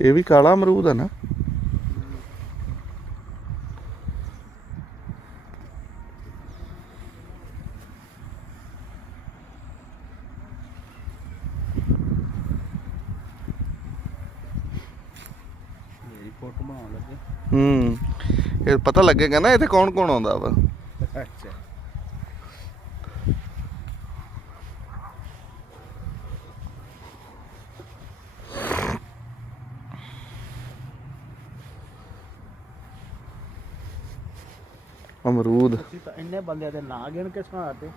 ਇਹ ਵੀ ਕਾਲਾ ਅਮਰੂਦ ਆ ਨਾ। फोटो बना लगे ਇਹ ਪਤਾ ਲੱਗੇਗਾ ਨਾ ਇੱਥੇ ਕੌਣ ਕੌਣ ਆਉਂਦਾ ਵਾ। अच्छा ਅਮਰੂਦ तो इन्ने बंदे दे ना गिन के सुनाते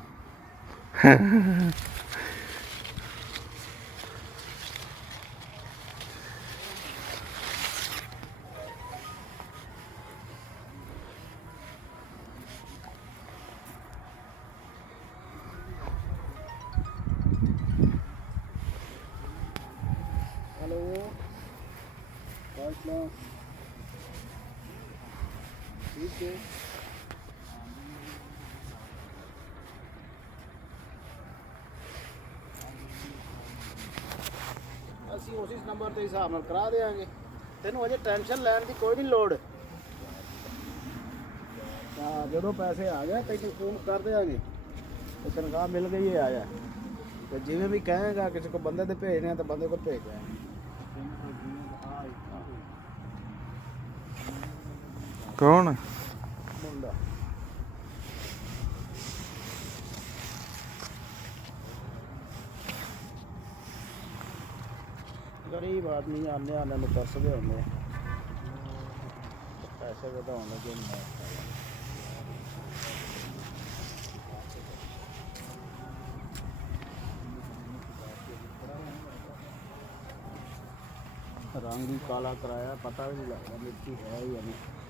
हेलो ठीक है ਅਸੀਂ ਉਸੇ ਨੰਬਰ ਤੇ ਹਿਸਾਬ ਨਾਲ ਕਰਾ ਦੇਵਾਂਗੇ ਤੈਨੂੰ ਅਜੇ ਟੈਨਸ਼ਨ ਲੈਣ ਦੀ ਕੋਈ ਨਹੀਂ ਲੋੜ ਤਾਂ ਜਦੋਂ ਪੈਸੇ ਆ ਗਏ ਤੈਨੂੰ ਫੋਨ ਕਰ ਦੇਵਾਂਗੇ ਤੇ ਤਨਖਾਹ ਮਿਲ ਗਈ ਹੈ ਆਇਆ ਤੇ ਜਿਵੇਂ ਵੀ ਕਹੇਗਾ ਕਿਸੇ ਕੋ ਬੰਦੇ ਤੇ ਭੇਜਣੇ ਆ ਤਾਂ ਬੰਦੇ ਕੋਲ ਭੇਜ ਦੇ ਕੌਣ ਮੁੰਡਾ गरीब आदमी आने आने में तरसदे होंगे पैसे ਵਧਾਉਣ ਲੱਗੇ ਨੇ रंग भी काला कराया पता भी नहीं लगा मिट्टी है या नहीं